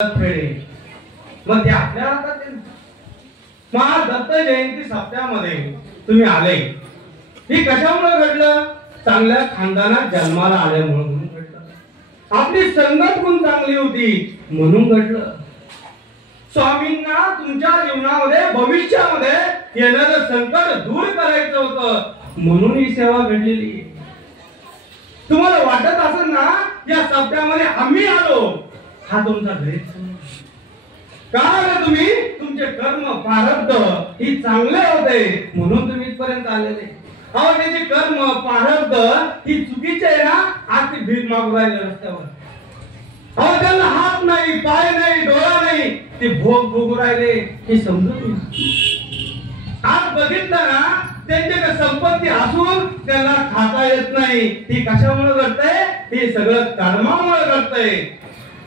खेळे मग ते आपल्या हातात आहे. दत्त जयंती सप्त्यामध्ये तुम्ही आले, हे कशामुळे घडलं? चांगल्या खानदानात जन्माला आल्यामुळे म्हणून घडलं. आपली संगत गुण चांगली होती म्हणून घडलं. स्वामींना तुमच्या जीवनामध्ये भविष्यामध्ये येणारं संकट दूर करायचं होतं म्हणून ही सेवा घडलेली. तुम्हाला वाटत असेल ना या सप्त्यामध्ये आम्ही आलो, हा तुमचा गैरसमज. का तुम्ही तुमचे कर्म प्रारब्ध ही चांगले होते म्हणून तुम्ही इथपर्यंत आलेले. अहो त्याचे कर्म प्रारब्ध ही चुकीचे आहे ना, आज ते भीक मागू राहिले रस्त्यावर. अहो त्यांना हात नाही, पाय नाही, डोळा नाही, ते भोग भोगू राहिले हे समजून आज बघितलं ना, त्यांच्याकडे संपत्ती असून त्यांना खाता येत नाही. ही कशामुळे घडतंय? हे सगळं कर्मामुळे घडतंय.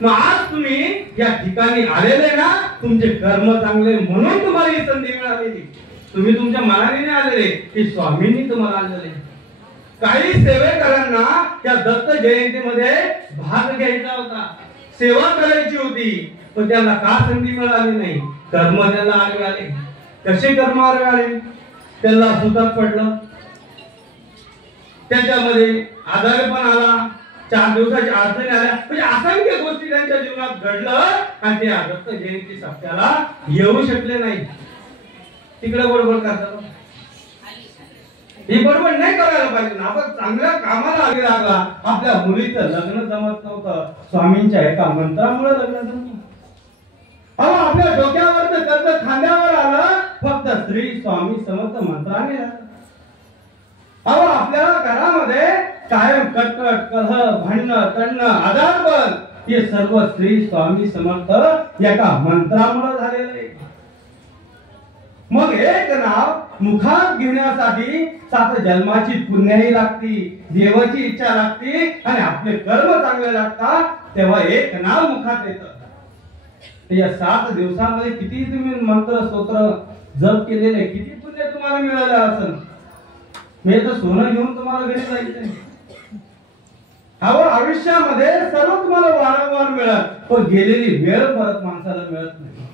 मग आज तुम्ही या ठिकाणी आलेले ना, तुमचे कर्म चांगले म्हणून तुम्हाला ही संधी मिळालेली. तुम्ही तुमच्या मनाने नाही आलेले, की स्वामींनी तुम्हाला आणलेले. काही सेवेकरांना या दत्त जयंतीमध्ये भाग घ्यायचा होता, सेवा करायची होती, पण त्यांना का संधी मिळाली नाही? कर्म त्यांना आले आले. कसे कर्म आले आले? त्यांना सुतात पडलं, त्याच्यामध्ये आजारपण आला, 4 दिवसाच्या अडचणी आल्या, म्हणजे असंख्य गोष्टी त्यांच्या जीवनात घडलं आणि ते दत्त जयंती सप्त्याला येऊ शकले नाही. तिकडे बडबड करतात. ही बडबड नाही करायला पाहिजे ना. आपण चांगल्या कामाला आगे लागला. आपल्या मुलीचं लग्न जमत नव्हतं, स्वामींच्या एका मंत्रामुळे लग्न जमलं. अहो आपल्या डोक्यावरचं कर्ज खांद्यावर आलं, फक्त श्री स्वामी समर्थ मंत्राने आलं. अहो आपल्या घरामध्ये कायम कटकट, कलह, भांडण, तंडण, आजारपण हे सर्व श्री स्वामी समर्थ एका मंत्रामुळे झालेले. मग एक नाव मुखात घेण्यासाठी 7 जन्माची पुण्याही लागती, देवाची इच्छा लागती आणि आपले कर्म चांगले लागतात, तेव्हा एक नाव मुखात येतं. या 7 दिवसांमध्ये किती तुम्ही मंत्र स्तोत्र जप केलेले, किती पुण्य तुम्हाला मिळालं असेल. मी तर सोनं घेऊन तुम्हाला घरी जायचं. आयुष्यामध्ये सर्व तुम्हाला वारंवार मिळत, पण गेलेली वेळ परत माणसाला मिळत नाही.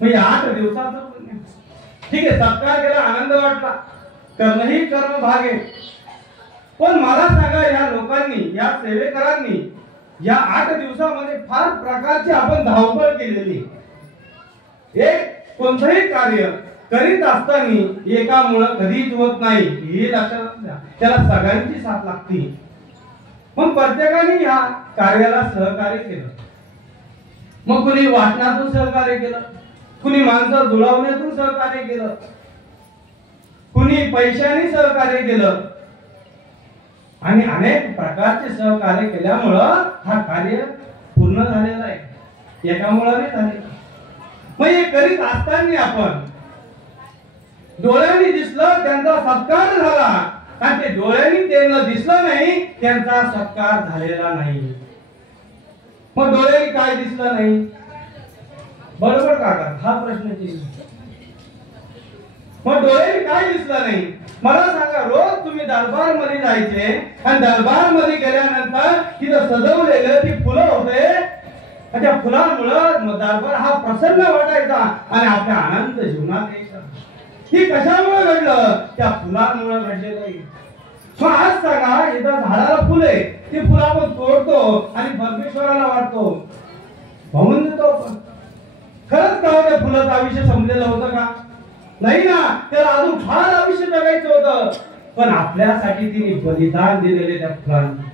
म्हणजे 8 दिवसाचं पुण्य ठीक आहे. सत्कार केला, आनंद वाटला, करणंही कर्म भाग आहे. पण मला सांगा, या लोकांनी, या सेवेकरांनी या 8 दिवसामध्ये फार प्रकारची आपण धावपळ केलेली. एक कोणतंही कार्य करीत असताना एकामुळे कधीच होत नाही, हे लक्षात घ्या. त्याला सगळ्यांची साथ लागते. मग प्रत्येकाने या कार्याला सहकार्य केलं. मग कुणी वाचनातून सहकार्य केलं, कुणी माणसं जुळवण्यातून सहकार्य केलं, कुणी पैशाने सहकार्य केलं आणि अनेक प्रकारचे सहकार्य केल्यामुळं हा कार्य पूर्ण झालेला आहे. एकामुळे नाही झाले. मग हे करीत असताना आपण डोळ्यांनी दिसलं त्यांचा सत्कार झाला आणि ते डोळ्यांनी त्यांना दिसलं नाही त्यांचा सत्कार झालेला नाही. मग डोळ्यांनी काय दिसलं नाही? बरोबर काका, हा प्रश्नाची. मग डोळ्यांनी काय दिसलं नाही? मला सांगा, रोज तुम्ही दरबार मध्ये जायचे आणि दरबार मध्ये गेल्यानंतर तिथं सजवलेलं ती फुलं होते, त्या फुलांमुळे दरबार हा प्रसन्न वाटायचा आणि आपल्या आनंद जीवनात यायचा. ही कशामुळे घडलं? त्या फुलांमुळे घडलेलं आहे. मग आज सांगा, इथं झाडाला फुल आहे, ती फुलं आपण तोडतो आणि परमेश्वराला वाटतो, वाहून देतो. खरंच का त्या फुलाचं आयुष्य संपलेलं होतं का? नाही ना, त्याला अजून फार आयुष्य जगायचं होतं. पण आपल्यासाठी तिने बलिदान दिलेले त्या फुलांनी,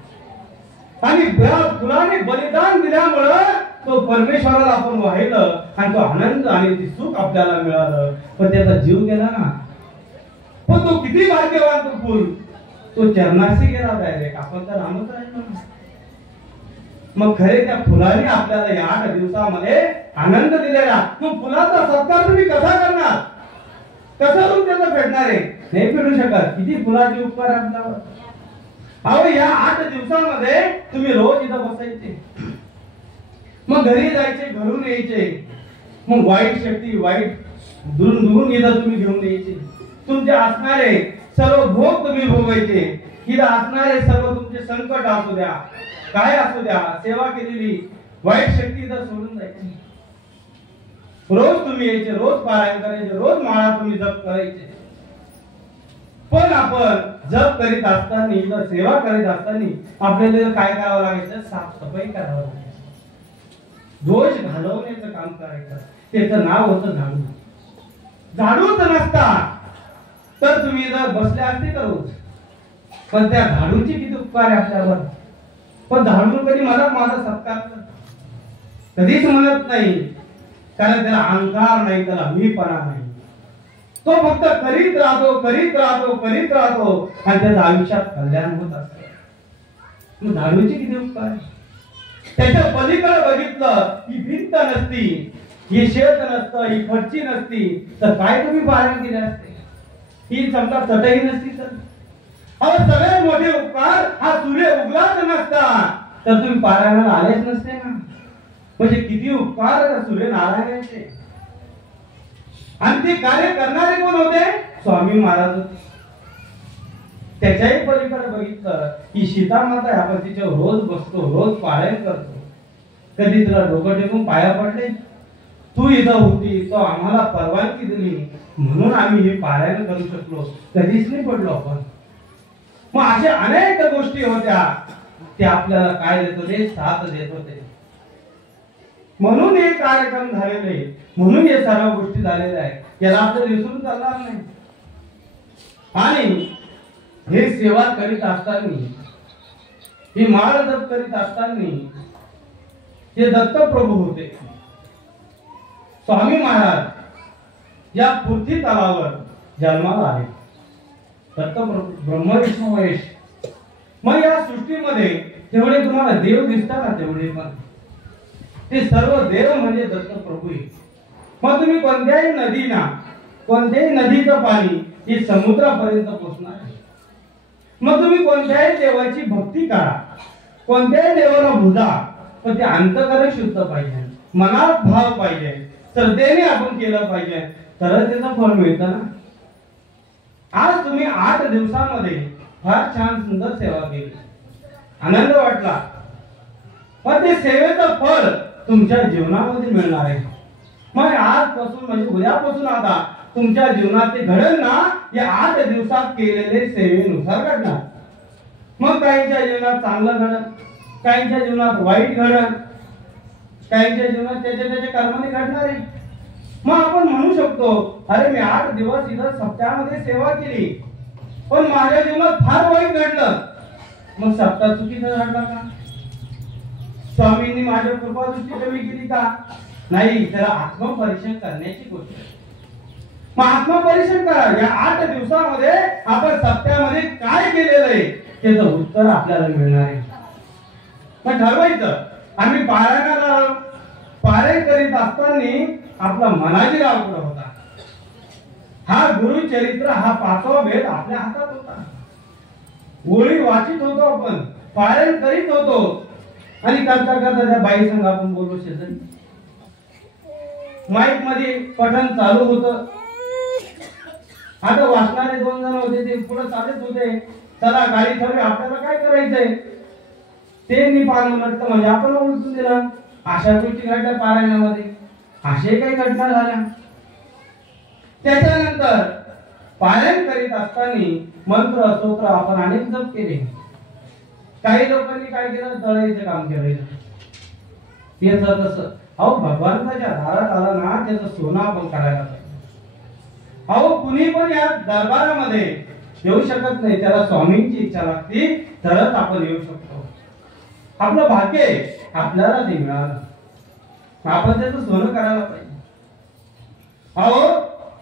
आणि त्या फुलाने बलिदान दिल्यामुळं तो परमेश्वराला आपण वाहिलं आणि तो आनंद आणि ते सुख आपल्याला मिळालं. पण त्याचा जीव गेला ना. पण तो किती भाग्यवान तो फुल, तो चरणाशी गेला डायरेक्ट, आपण तर रामच राहिलो. मग खरे त्या फुलाने आपल्याला या 8 दिवसामध्ये आनंद दिलेला. मग फुलाचा सत्कार तुम्ही कसा करणार? कसं रूप त्याचं फेडणार आहे? नाही फेडू शकत. किती फुलाचे उपकार आपल्यावर. अहो या 8 दिवसामध्ये तुम्ही रोज इथं बसायचे, मग घरी जायचे, घरून यायचे, मग वाईट शक्ती वाईट दुरून दुरून इथं तुम्ही घेऊन यायचे. तुमचे असणारे सर्व भोग तुम्ही भोगायचे. इथं असणारे सर्व तुमचे संकट असू द्या, काय असू द्या, सेवा केलेली वाईट शक्ती तर सोडून जायची. रोज तुम्ही यायचे, रोज पारायण करायचे, रोज माळा तुम्ही जप करायचे. पण आपण जप करीत असताना, सेवा करीत असताना आपल्याला काय करावं लागायचं? साफसफाई करावं लागायचं, दोष घालवण्याचं काम करायचं. त्याचं नाव होतं झाडू. झाडूच नसता तर तुम्ही जर बसले असते का रोज? पण त्या झाडूची किती उपकार आहे आपल्यावर. पण झाडू कधी मला माझा सत्कार कधीच म्हणत नाही, कारण त्याला अहंकार नाही, त्याला मीपणा नाही. तो फक्त करीत राहतो, करीत राहतो, करीत राहतो आणि त्याच्या आयुष्यात कल्याण होत असतं. मग झाडूची किती उपकार आहे. त्याच्या पलीकडे बघितलं ही भिंत नसती, ही शेत नसतं, ही फरची नसती तर काय तुम्ही पारायण केले असते? ही समजा चटई नसती तर सगळ्यात मोठे उपकार हा सूर्य उगलाच नसता तर तुम्ही पारायणाला आलेच नसते ना. म्हणजे किती उपकार सूर्यनारायणाचे. आणि ते कार्य करणारे कोण होते? स्वामी महाराज होते. त्याच्याही पलीकडे बघितलं की सीता माता आपण तिच्यावर रोज बसतो, रोज पारायण करतो. कधी तुला डोकं टेकून पाया पडले? तू इथं होती तो आम्हाला परवानगी दिली म्हणून आम्ही हे पारायण करू शकलो, कधीच नाही पडलो आपण. मग अशा अनेक गोष्टी होत्या, ते आपल्याला काय देत होते? साथ देत होते. म्हणून हे कार्यक्रम झालेले, म्हणून हे सर्व गोष्टी झालेल्या आहेत. याला आपल्याला विसरून चालणार नाही. आणि हे सेवा करीत असताना, ही माळ जप करीत असताना हे दत्त प्रभू होते. स्वामी महाराज या पृथ्वी तलावर जन्माला आले. दत्त प्रभू ब्रह्म विष्णू महेश. मग या सृष्टीमध्ये तेवढे तुम्हाला देव दिसतात ना, तेवढे पण ते सर्व देव म्हणजे दत्त प्रभू आहे. मग तुम्ही कोणत्याही नदीना, कोणत्याही नदीचं पाणी हे समुद्रापर्यंत पोहोचणार आहे. मग तुम्ही कोणत्याही देवाची भक्ती करा, कोणत्याही देवाला भुजा, पण ते अंतःकरण शुद्ध पाहिजे, मनात भाव पाहिजे, श्रद्धेने आपण केलं पाहिजे, तरच त्याचं फळ मिळतं ना. आज तुम्ही 8 दिवसांमध्ये फार छान सुंदर सेवा केली, आनंद वाटला. पण ते सेवेचं फळ तुमच्या जीवनामध्ये मिळणार आहे. मग आजपासून म्हणजे उद्यापासून आता तुमच्या जीवनात ते घडेल ना, या 8 दिवसात केलेले सेवेनुसार घडणार. मग काहींच्या जीवनात चांगलं घडत, काहींच्या जीवनात वाईट घडत, काहींच्या जीवनात त्याच्या कर्माने घडणार आहे. मग आपण म्हणू शकतो, अरे मी 8 दिवस इथं सप्ताहामध्ये सेवा केली पण माझ्या जीवनात फार वाईट घडलं. मग सप्ताह चुकीचं घडला का? स्वामींनी माझ्या कृपादृष्टी कमी केली का? नाही, त्याला आत्मपरीक्षण करण्याची गोष्ट. मग आत्मपरीक्षण करा. या 8 दिवसामध्ये आपण सप्त्यामध्ये काय केलेलं आहे त्याचं उत्तर आपल्याला मिळणार आहे. मग ठरवायचं, आम्ही पारायण करीत असताना आपला मनाची राव कुठं होता? हा गुरुचरित्र, हा 5वा वेद आपल्या हातात होता. ओळी वाचित होतो, आपण पारायण करीत होतो आणि करता करता त्या बाई संग आपण बोलू शेजारी. माईक मध्ये पठण चालू होतं. आता वाचणारे 2 जण होते, ते पुढे चालत होते. चला गाडी ठरवी, आपल्याला काय करायचंय ते मी पाहणं म्हटलं, म्हणजे आपण उलटून दिलं. अशा गोष्टी घडल्या पारायणामध्ये, असे काही घटना झाल्या. त्याच्यानंतर पारायण करीत असताना मंत्र स्तोत्र आपण अनेक जप केले. काही लोकांनी काय केलं? तळायचं काम केलं. त्याचं तसं अहो भगवंताच्या दारात आला ना, त्याचं सोनं आपण करायला पाहिजे. अहो कुणी पण या दरबारामध्ये येऊ शकत नाही, त्याला स्वामींची इच्छा लागते तरच आपण येऊ शकतो. आपलं भाग्य आपल्याला ते मिळालं, आपण त्याचं सोनं करायला पाहिजे. अहो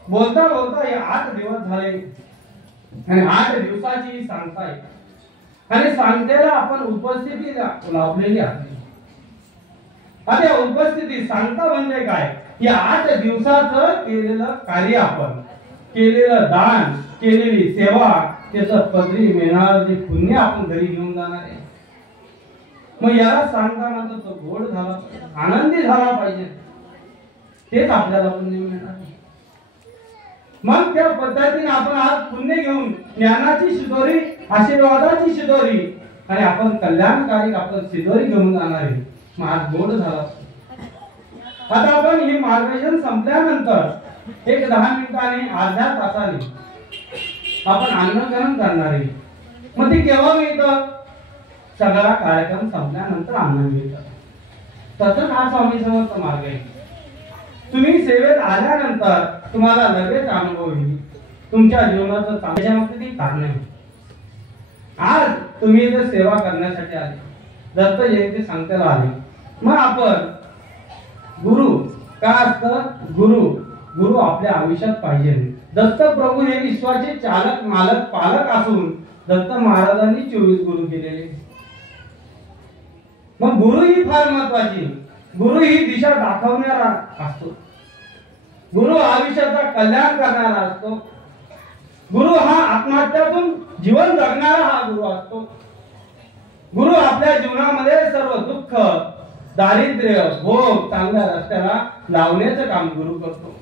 बोलता बोलता हे 8 दिवस झाले आणि 8 दिवसाची सांगता आहे आणि सांगतेला आपण उपस्थिती लाभलेली आहे. आता उपस्थिती सांगता म्हणजे काय? या 8 दिवसाचं केलेलं कार्य, आपण केलेलं दान, केलेली सेवा, त्याचं पदरी मिळणार जे पुण्य आपण घरी घेऊन जाणार आहे. मग याला सांगता मात्र तो गोड झाला पाहिजे, आनंदी झाला पाहिजे, तेच आपल्याला पुण्य मिळणार. मग त्या पद्धतीने आपण आज पुण्य घेऊन ज्ञानाची शिदोरी, आशीर्वादाची शिदोरी आणि आपण कल्याणकारी आपण शिदोरी घेऊन जाणार आहे. मार्ग गोड झाला. आता आपण ही मार्गदर्शन संपल्यानंतर एक 10 मिनिटांनी अर्ध्या तासाने आपण अन्नग्रहण करणार आहे. मग ते केव्हा मिळतं? सगळा कार्यक्रम संपल्यानंतर अन्न मिळतं. तसंच हा स्वामी समर्थ मार्ग आहे. तुम्ही सेवेत आल्यानंतर तुम्हाला लगेच अनुभव येईल तुमच्या जीवनाचं चांगल्यामध्ये कारण आहे. आज तुम्ही इथे सेवा करण्यासाठी आले, दत्त जयंती सांगताना आले. मग आपण गुरु का असतं? गुरु आपल्या आयुष्यात पाहिजे. दत्त प्रभू हे विश्वाचे चालक मालक पालक असून दत्त महाराजांनी 24 गुरु केलेले. मग गुरु ही फार महत्वाची. गुरु ही दिशा दाखवणारा असतो. गुरु आयुष्याचा कल्याण करणारा असतो. गुरु हा आत्महत्यातून जीवन जगणारा हा गुरु असतो. गुरु आपल्या जीवनामध्ये सर्व दुःख, दारिद्र्य, भोग चांगल्या रस्त्याला लावण्याचं काम गुरु करतो.